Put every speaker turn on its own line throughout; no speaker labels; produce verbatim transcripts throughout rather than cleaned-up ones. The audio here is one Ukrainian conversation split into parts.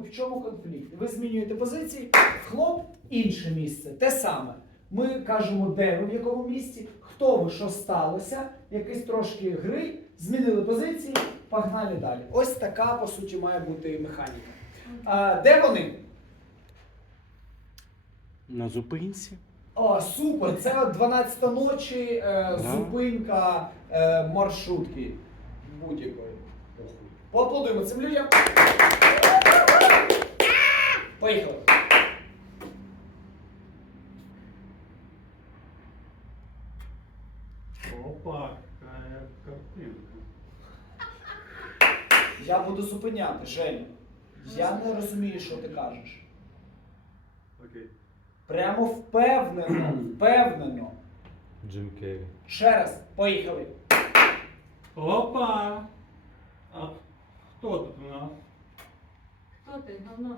в чому конфлікт? Ви змінюєте позиції, хлоп, інше місце, те саме. Ми кажемо, де ви, в якому місці, хто ви, що сталося, якісь трошки гри, змінили позиції, погнали далі. Ось така, по суті, має бути механіка. А, де вони?
На зупинці.
О, супер! Це дванадцята ночі, е,
Да.
зупинка е, маршрутки будь-якої. Поаплодуємо цим людям. Поїхали.
Опа, какая картинка.
Я буду зупиняти, Женя. Я не розумію, що ти кажеш.
Окей.
Прямо впевнено, впевнено.
Джим Керрі.
Ще раз, поїхали.
Опа! А кто тут у нас?
Хто ти? Говно.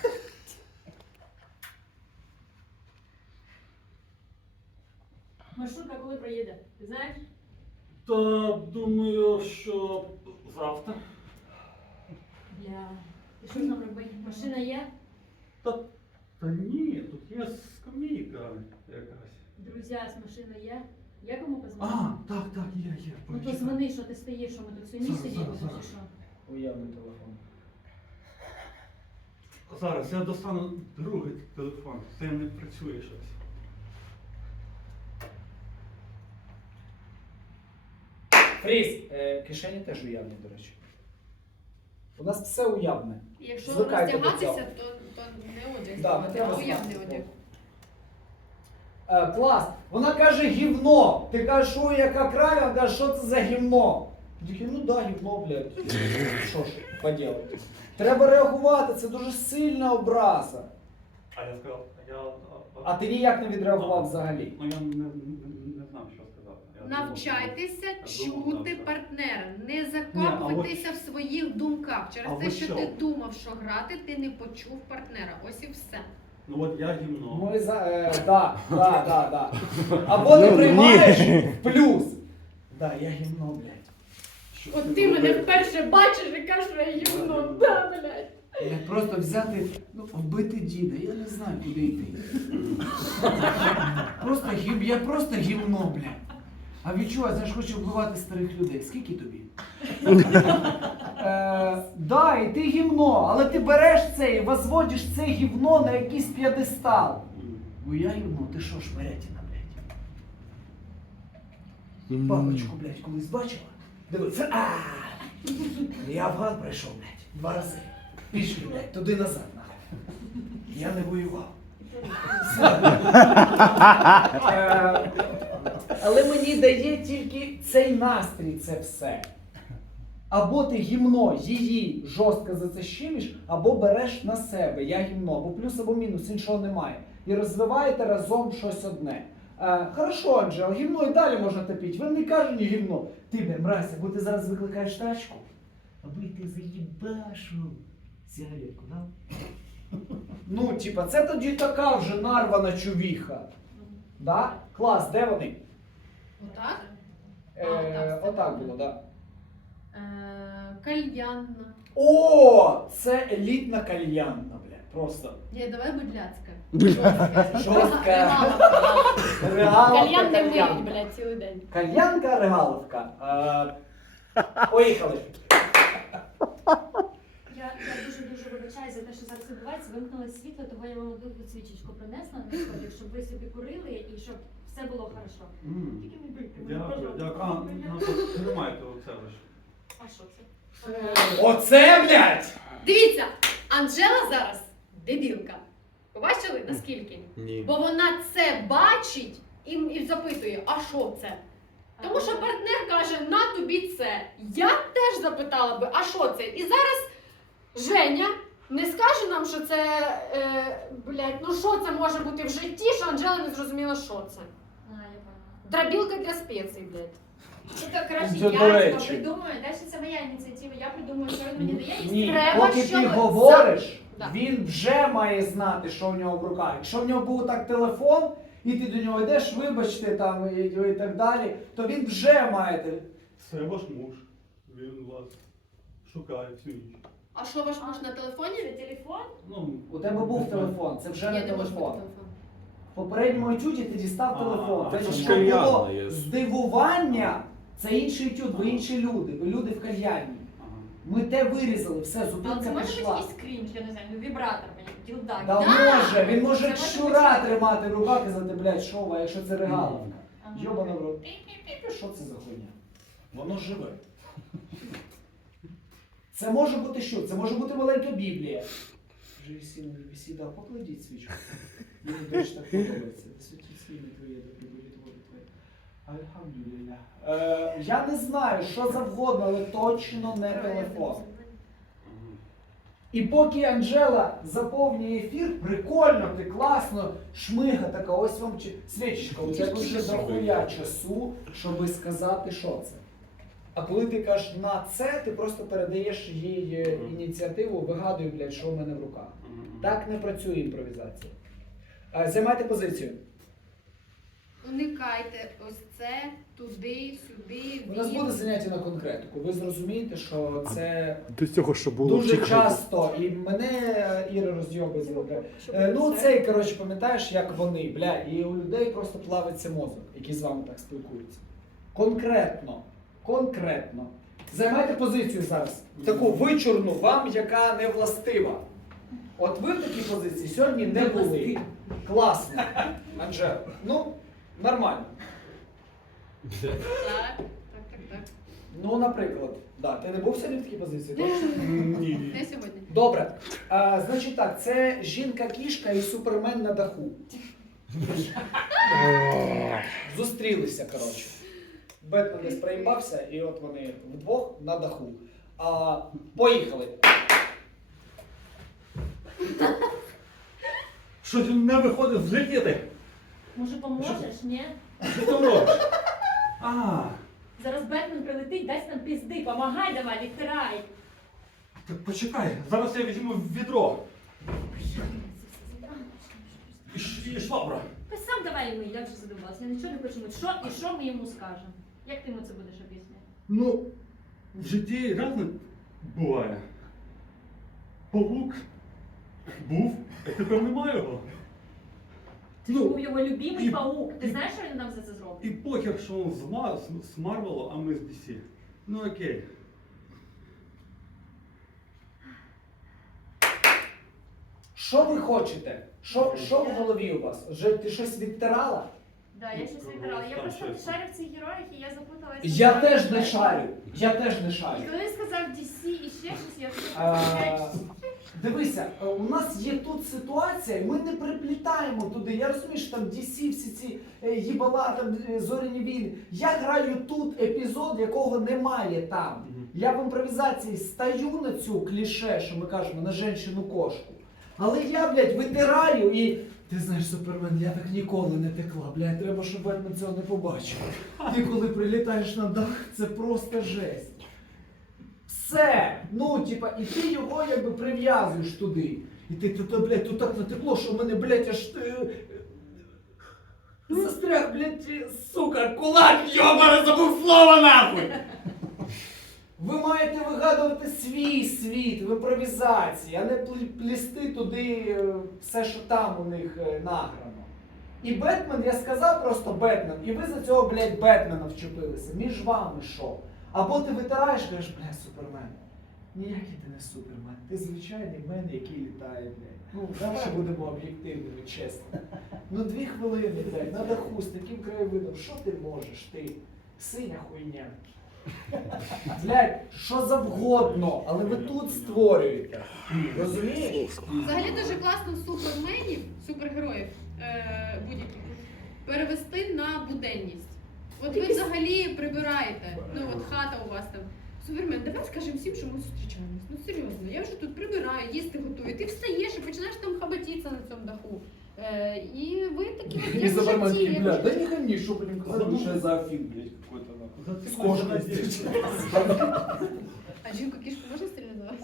Маршрутка коли проїде? Ти знаєш?
Та думаю, що завтра.
Бля. Ти що ж нам робити? Машина є?
Та, та ні, тут є скамейка якась.
Друзі, з машини є? Є кому
А,
позвонити?
так, так, є, є.
Ну
почекай.
позвони, що ти стоїш, що ми тут всю ніч
Зараз,
сиділи,
зараз,
чи
зараз.
що?
Уявний телефон.
Зараз я достану другий телефон. Це не працює щось.
Фріз, е, кишені теж уявні, до речі. У нас все уявне.
Якщо
Звикайте до
роздягатися,
цього.
то, то не одяг,
Да,
а
треба
уявний
знати.
одяг.
Е, клас. Вона каже гівно. Ти кажеш, що яка край, вона каже, що це за гівно. Я такий, ну да, гівно, блядь. Що ж поділати? Треба реагувати, це дуже сильна образа.
А я сказав, я...
А ти ніяк не відреагував взагалі.
Ну я не, не, не знав, що сказати. Я думав,
Навчайтеся
Я думав,
чути
так.
партнера, не
Ні,
закопуйтеся в своїх думках. Через
А
те,
ви
що
що?
ти думав, що грати, ти не почув партнера. Ось і все.
Ну от я гімно.
Ми за. Е, да, да, да, да. Або ти
Ну,
приймаєш в плюс. Да, я гівно, блядь.
Що
От ти мене вперше бачиш і кажеш, що я гівно. Да, блядь.
Я просто взяти, ну, вбити діда, я не знаю, куди йти. Просто гів, я просто гівно, блядь. А відчуваю, знаєш, хочу вбивати старих людей. Скільки тобі? Е, да, і ти гівно, але ти береш це і возводиш це гівно на якийсь п'єдестал. Бо я гівно, ти що, шварятіна, блядь? Бабочку, блядь, колись бачила? Дивиться, а я Афган пройшов, блядь, два рази. Пішки, блядь, туди назад, нахуй. Я не воював. Е, Але мені дає тільки цей настрій це все. Або ти гімно її жорстко за це щемиш, або береш на себе, я гімно, або плюс, або мінус, іншого немає. І розвиваєте разом щось одне. Е, хорошо, Анджел, гімно і далі можна топити. Ви не кажете ні гімно. Ти, бля, мразь, або ти зараз викликаєш тачку, або ти заїбашу сигаретку, да? Ну, типа, це тоді така вже нарвана чувіха. Да? Клас, де вони?
Отак?
Е,
А, отак, це
отак
добре.
було, так. Да.
Е, Кальянна.
О, це елітна кальянна, блядь, просто.
Ні, давай будляцька.
Жорстка.
Регаловка.
Регаловка,
Кальян не миють,
кальянка.
блядь, цілий день.
Кальянка, регаловка. Е, поїхали.
Я, я дуже-дуже вибачаю за те, що зараз відбувається. Вимкнули світло, того я вам тут свічечку принесла на сході, щоб ви собі курили і щоб все було хорошо.
М.
Тільки не бийте мене,
Дякую,
пожалуйста.
дякую. А, ну, тримайте оце лише.
А що це?
Оце, блядь!
Дивіться, Анжела зараз дебілка. Побачили, наскільки?
Ні.
Бо вона це бачить і, і запитує, а що це? Тому що партнер каже, на тобі це. Я теж запитала би, а що це? І зараз Женя не скаже нам, що це, е, блядь, ну що це може бути в житті, що Анжела не зрозуміла, що це.
А, я поняла.
Драбілка для спецій, блядь.
Що то краще
Це до
я
речі.
типа, придумаю, далі це моя ініціатива, я придумаю, що він мені дає. і
Ні,
Треба,
поки
щоб
ти
за-
говориш,
Да.
він вже має знати, що в нього в руках. Якщо в нього був так телефон, і ти до нього йдеш, вибачте, там, і, і так далі, то він вже має. те-
Це ваш муж. Він вас шукає всю ніч.
А що ваш муж на телефоні?
Це телефон?
Ну,
У тебе був телефон, це вже не
Ні, не може бути
телефон.
телефон.
В попередньому етюді ти дістав
А,
телефон.
а
Значить,
це
що
кальянна
було
є.
здивування, це інший етюд, ви інші люди, ви люди в кальянні.
ага.
Ми те вирізали, все,
Але
зупинка
це може бути
пішла.
якийсь крінж, я не знаю, ну вібратор, мені, ділдак.
Да,
Да.
може, він може
Це може
щура
бути-
тримати в руках і казати, блядь, шова, а якщо це регаловка.
Ага.
Йобана в рот. Пі-пі-пі, що це за хуйня? Воно живе. Це може бути що? Це може бути маленька Біблія. Живі сіно не вісі, да, покладіть свічку. Мені дуже так подобається. Святіть свіни твоє, да прибудуть води твої. Альхамдулілля. Е, я не знаю, що завгодно, але точно не телефон. І поки Анжела заповнює ефір, прикольно, ти класно, шмига така, ось вам чи- свічечка, у тебе вже дохуя часу, щоби сказати, що це. А коли ти кажеш на це, ти просто передаєш їй е, ініціативу, вигадуй, блядь, що в мене в руках. Так не працює імпровізація. Е, Займайте позицію.
Уникайте ось це, туди, сюди,
У нас
він.
буде заняття на конкретику. Ви зрозумієте, що це
До цього, що було
дуже
втікати.
часто, і мене е, Іра розйобує звука. Е, Ну, цей, коротше, пам'ятаєш, як вони, бля, і у людей просто плавиться мозок, які з вами так спілкуються. Конкретно, конкретно. Займайте позицію зараз. Таку вичурну вам, яка не властива. От ви в такій позиції сьогодні не були. Класно. Анжела, ну, нормально.
Так, так, так, так.
Ну, наприклад, да, ти не був сьогодні в такій позиції, точно?
Ні.
Не сьогодні.
Добре. А, значить так, це жінка-кішка і супермен на даху. Зустрілися, коротше. Бетмен десь проїбався, і от вони вдвох на даху. А, поїхали.
Щось не виходить злетіти.
Може поможеш, ні?
Що ти робиш? А,
Зараз Бетмен прилетить, дасть нам пізди, помагай давай, відтирай.
так почекай, зараз я візьму відро. І, ш- і швабра.
Ти сам давай йому, я вже задумалася, я нічого не хочу мити. Що і що ми йому скажемо? Як ти йому це будеш об'ясняти?
Ну, в житті різне буває. Павук був, а тепер немає його.
Ти ж
Ну,
був його любимий
і-
паук. Ти
і-
знаєш, що він нам за це зробить?
І похер, що він з, Ма- з- з Марвелу, а ми з Ді Сі. Ну окей.
Що ви хочете? Що, що в голові у вас? Вже ти щось відтирала?
Да, я щось відтирала. Я
Там
просто не
щось.
шарю в цих героях, і я запуталася.
Я теж не шарю. Я теж не шарю.
І коли він сказав Ді Сі і ще щось, я
А,
така
Дивися, е, у нас є тут ситуація, і ми не приплітаємо туди. Я розумію, що там Ді Сі, всі ці е, їбала, там е, зоряні війни. Я граю тут епізод, якого немає там. Я в імпровізації стаю на цю кліше, що ми кажемо, на женщину-кошку. Але я, блядь, витираю і. Ти знаєш, Супермен, я так ніколи не текла, блядь, треба, щоб Бетмен цього не побачив. Ти коли прилітаєш на дах, це просто жесть. Все! Ну, типа, і ти його якби прив'язуєш туди. І ти тут, блядь, тут так натекло, що в мене, блядь, аж е, е, застряг, блядь, е, сука, кулак, йобаний, забув слово нахуй! Ви маєте вигадувати свій світ в імпровізації, а не плі- плісти туди е, все, що там у них е, награно. І Бетмен, я сказав просто Бетмен, і ви за цього, блядь, Бетмена вчепилися. Між вами що? Або ти витираєш, кажеш, бля, Супермен. Ніякий ти не Супермен. Ти звичайний мен, який літає, блядь. Ну, давай будемо об'єктивними, чесно. Ну, дві хвилини, блядь, на даху з таким краєвидом. Що ти можеш, ти? Синя хуйня. Блядь, що завгодно, але ви тут створюєте. Розумієш?
Взагалі дуже класно суперменів, супергероїв е, будь-яких перевести на буденність. От ви взагалі прибираєте, ну от хата у вас там. Супермен, давай скажемо всім, що ми зустрічаємось. Ну серйозно, я вже тут прибираю, їсти готую. Ти встаєш і починаєш там хабатитися на цьому даху. Е, і ви такі от
І
як в
Супермен
житті.
такий,
як
бля,
в
да
житті.
не гони, что будем казать, что я за Афин, блядь, какой-то нахуй.
За
С
це
кошкой
можна
здесь.
А жінку кішку можна стерилізувати?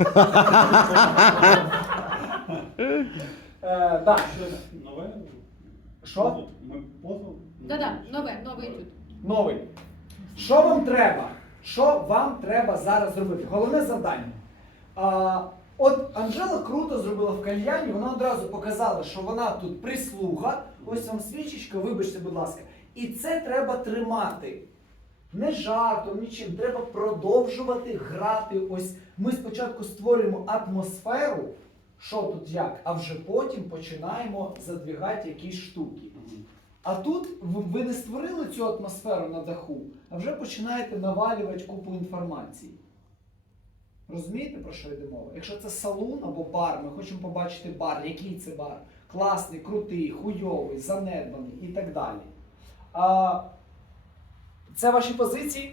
Е, Да.
Щось нове?
Що?
Ми позов?
Да-да, нове, новий тут.
Новий. Що вам треба? Що вам треба зараз зробити? Головне завдання. А, от Анжела круто зробила в кальяні, вона одразу показала, що вона тут прислуга. Ось вам свічечка, вибачте, будь ласка. І це треба тримати. Не жартом, нічим. Треба продовжувати грати. Ось ми спочатку створюємо атмосферу, що тут як, а вже потім починаємо задвігати якісь штуки. А тут ви ви не створили цю атмосферу на даху, а вже починаєте навалювати купу інформації. Розумієте, про що йде мова? Якщо це салон або бар, ми хочемо побачити бар. Який це бар? Класний, крутий, хуйовий, занедбаний і так далі. А, це ваші позиції?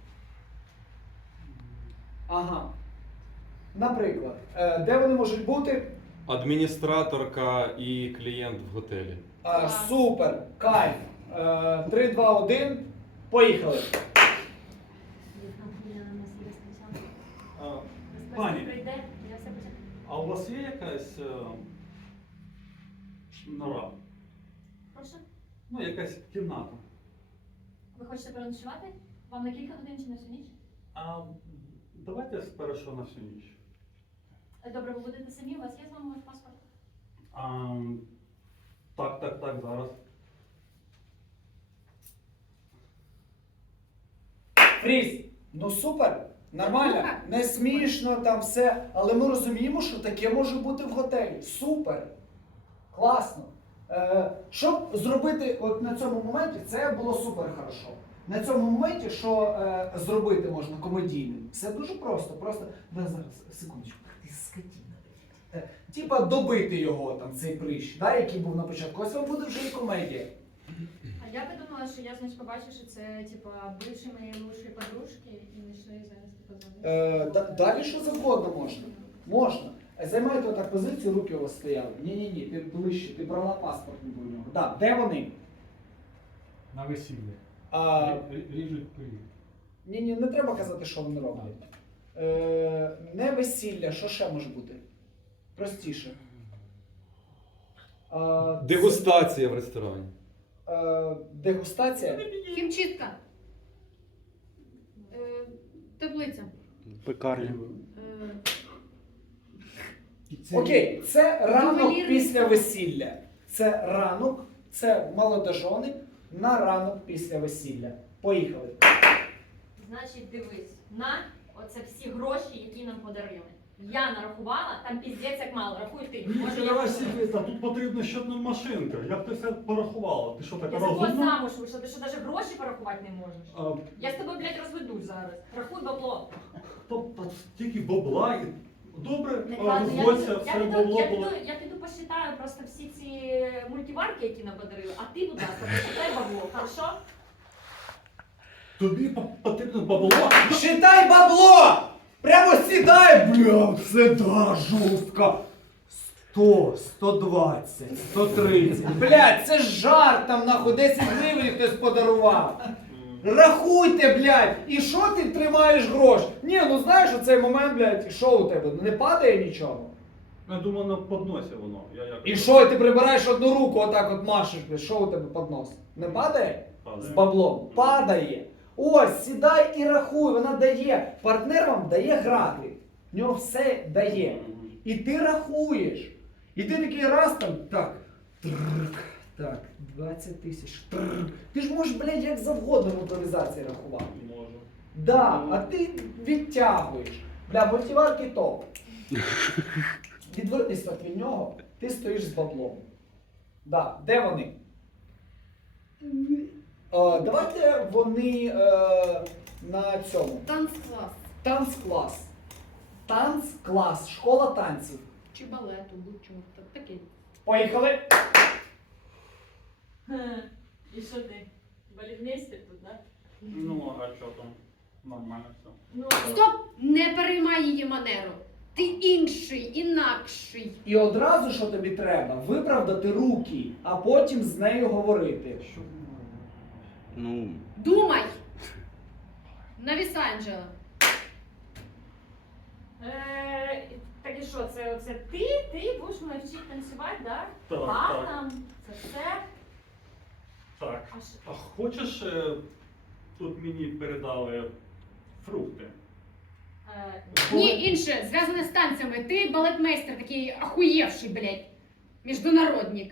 Ага. Наприклад, е, де вони можуть бути?
Адміністраторка і клієнт в готелі.
Е, супер, кайф. Е, три, два, один. Поїхали.
А,
Пані.
Пані,
Прийде, я все почекаю.
а у вас є якась е, нора?
Прошу.
Ну, якась кімната?
Ви хочете переночувати? Вам на кілька годин чи на всю ніч?
А давайте спершу на всю ніч.
Е, Добре, ви будете самі, у вас є з вами ваш паспорт?
А, так, так, так, зараз.
Фріз, ну супер, нормально, не смішно там все, але ми розуміємо, що таке може бути в готелі. Супер, класно. Е, щоб зробити от на цьому моменті, це було супер хорошо. На цьому моменті, що е, зробити можна комедійним, все дуже просто. Просто, да, зараз, секундочку, ти скотіна. Е, типа добити його, там, цей прищ, да, який був на початку. Ось вам буде вже і комедія.
А я подумала, що я, значить, побачу, що це, типа, бивші моєї лучшої подружки, і знайшли зараз, типа,
Е, да- далі що завгодно можна. Можна. Займайте отак позицію, руки у вас стояли. Ні-ні-ні, ти ближче, ти брала паспорт ніби у нього. Да, де вони?
На весіллі.
А,
Рі- Ріжуть пиріг.
ні-ні, не треба казати, що вони роблять. Е, не весілля, що ще може бути? Простіше. А,
Дегустація в ресторані.
це, е, дегустація.
Хімчистка. Е, Теплиця.
Пекарня.
Е,
Окей, це ранок
Ювелірний
після
салон.
весілля. Це ранок, це молодожони на ранок після весілля. Поїхали.
Значить, дивись, на оце всі гроші, які нам подарили. Я нарахувала, там піздець як мало, рахуй ти. Може, я
Нічого
буду.
собі, та тут потрібна ще одна машинка. Як ти все порахувала? Ти що, така
Я за кого
розумна?
замуж вийшла, ти що навіть гроші порахувати не можеш?
А,
Я з тобою, блядь, розведусь зараз. Рахуй бабло.
Тобто стільки бабла і добре,
Не
а,
кладу, я
розводься,
піду, я
все
піду,
бабло
я
було.
піду, я піду посчитаю просто всі ці мультиварки, які нам подарили, а ти, будь ласка, посчитай бабло, хорошо?
Тобі по- потрібно бабло.
Считай бабло! Прямо сідай, бля, це да, жорстко. сто, сто двадцять, сто тридцять. Блядь, це ж жарт там, нахуй, десять гривень хтось подарував. Рахуйте, блядь, і що ти тримаєш гроші? Ні, ну знаєш, у цей момент, блядь, і що у тебе? Не падає нічого?
Я думаю, на подносі воно. Я як...
І що, ти прибираєш одну руку, отак от машеш, блядь, що у тебе під нос? Не падає?
Падає.
З баблом. Падає. Ось, сідай і рахуй, вона дає. Партнер вам дає грати. В нього все дає.
Мгм.
І ти рахуєш. І ти такий раз там, так, трррк, так, двадцять тисяч, трррк. Ти ж можеш, блядь, як завгодно в імпровізації рахувати.
Можу.
Да, а ти відтягуєш. Бля, мультиварки топ. Відвернись так від нього, ти стоїш з баблом. Да, де вони? Е, давайте вони е, на цьому.
Танцклас.
Танцклас. Танцклас, школа танців.
Чи балету, будь-чого. та- Таке.
Поїхали.
І що ти? Балетмейстер тут, да?
Ну, а що там? Нормально все.
Ну,
Стоп! Не переймай її манеру. Ти інший, інакший.
І одразу, що тобі треба, виправдати руки, а потім з нею говорити.
Що?
Ну,
Думай! Навісай, Анжела.
Е, так і що, це оце ти? Ти будеш мене вчити танцювати, да?
Так,
Па
так.
там, це все.
Так.
А що?
А хочеш, е, тут мені передали фрукти?
Е,
Ні, інше, зв'язане з танцями. Ти балетмейстер такий охуєвший, блядь. Міжнародник.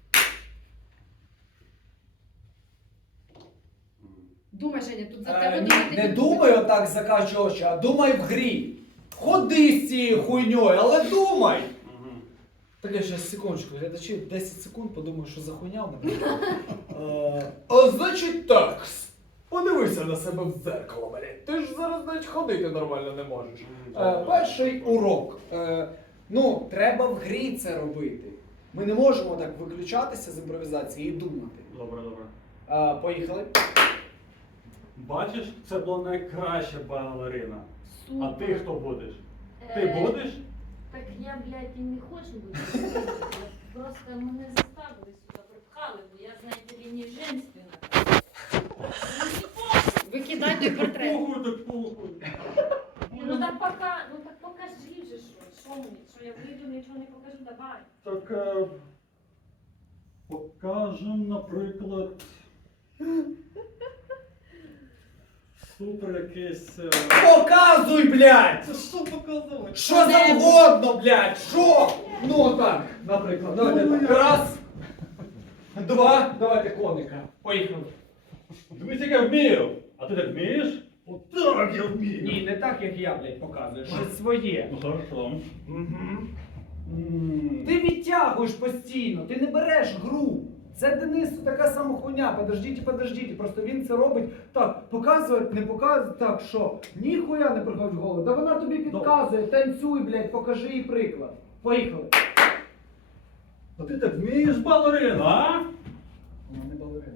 Думай, Женя, тут за тебе
Е,
думати
ні, не
не
думай отак закачу очі, а думай в грі. Ходи з цією хуйньою, але думай.
Мгм.
Так я зараз секундочку, глядачі, десять секунд, подумаю, що за хуйня в мене. Е, А значить так, подивися на себе в дзеркало, блядь. Ти ж зараз навіть ходити нормально не можеш. Е, Перший урок. Е, Ну, треба в грі це робити. Ми не можемо так виключатися з імпровізації і думати.
Добре, добре.
Е, Поїхали.
Бачиш, це була найкраща балерина. А
Супер.
ти хто будеш? Ти
е,
будеш?
Так я, блядь, і не хочу бути. Просто мене заставили сюди, припхали, бо я, знаєте ли, не женственна.
Викидай той портрет.
Похуй, так похуй.
Ні, Ну так пока, ну так покажи же що, що мені, що я вийду, нічого не покажу, давай.
Так е, покажемо, наприклад. Супер якийсь. е,
Показуй, блядь!
Це що показувати?
Що завгодно, блядь! Що? Ну так, наприклад, давайте
Ну,
так.
я-
Раз, два, давайте коника. Поїхали.
Дивись, як я вмію! А ти так вмієш? Отак я вмію!
Ні, не так, як я, блядь, показую, щось своє.
Ну хорошо.
Угу.
М.
Ти відтягуєш постійно, ти не береш гру. Це Денису така сама хуйня, подождіть, подождіть. Просто він це робить так, показувати, не показувати, так що, ніхуя не приходить в голову. Да вона тобі підказує, танцюй, блядь, покажи їй приклад. Поїхали.
А ти так вмієш балерину, а?
Вона не балерина.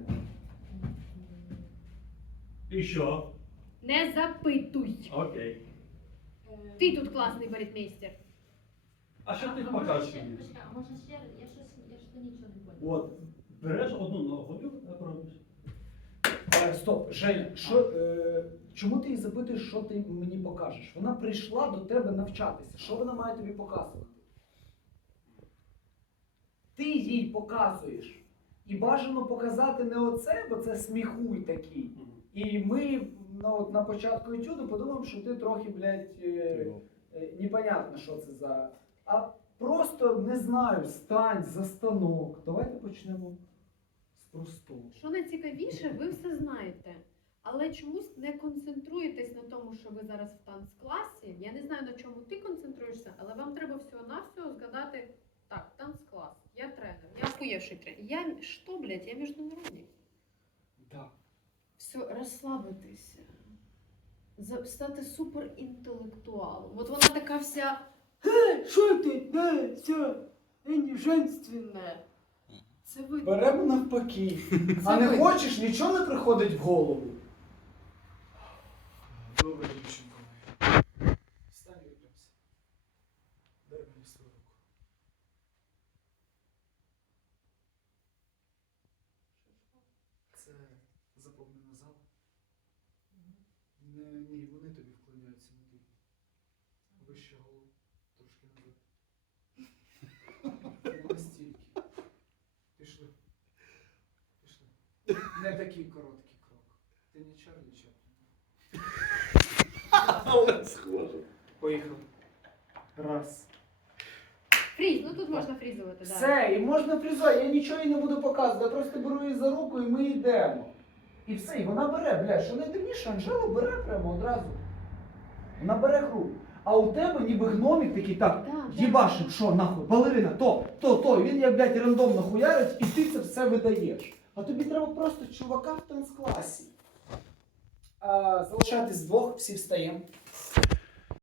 І що?
Не запитуй.
Окей.
Ти тут класний балетмейстер.
А що ти
А може
покажеш
ще-
мені?
почекай, а може ще, я щось, я що нічого не поняла.
От, береш одну ногу і так робиш.
Е, Стоп, Женя, що, е, чому ти її запитуєш, що ти мені покажеш? Вона прийшла до тебе навчатися. Що вона має тобі показувати? Ти їй показуєш. І бажано показати не оце, бо це сміхуй такий. І ми ну, от на початку етюду подумаємо, що ти трохи, блядь, е, е, непонятно, що це за. А просто не знаю, стань за станок. Давайте почнемо з простого.
Що найцікавіше, ви все знаєте. Але чомусь не концентруєтесь на тому, що ви зараз в танцкласі. Я не знаю, на чому ти концентруєшся, але вам треба всього-навсього згадати, так, танцклас, я тренер, я охуєвший тренер. Я що, блядь, я міжнародник.
Так.
Все, розслабитися. За- Стати суперінтелектуалом. От вона така вся, «Е, що ти, не, все, не женственне». Це ви.
Беремо навпаки. А не
ви.
хочеш, нічого не приходить в голову. Добре, дівчинко моя. Встань, випрямся. Дай мені свою руку. Це заповнена зала? Не, ні, вони тобі вклоняються, не ти. Вище голову. Трошки назад. Не настільки. Пішли. Пішли. Не такий короткий крок. Ти не Чарлі Чаплін.
Але схоже.
Поїхали. Раз.
Фріз, ну тут можна фрізувати, так.
Все, і можна фрізувати. Я нічого їй не буду показувати. Я просто беру її за руку і ми йдемо. І все, і вона бере, бля, що найдивніше, Анжела бере прямо одразу. Вона бере гру. А у тебе ніби гномік такий, так,
Да,
їбашим, що нахуй, балерина, то, то, то. І він як, блядь, рандомно хуярить, і ти це все видаєш. А тобі треба просто чувака в танцкласі. А, залишайтесь вдвох, всі встаємо.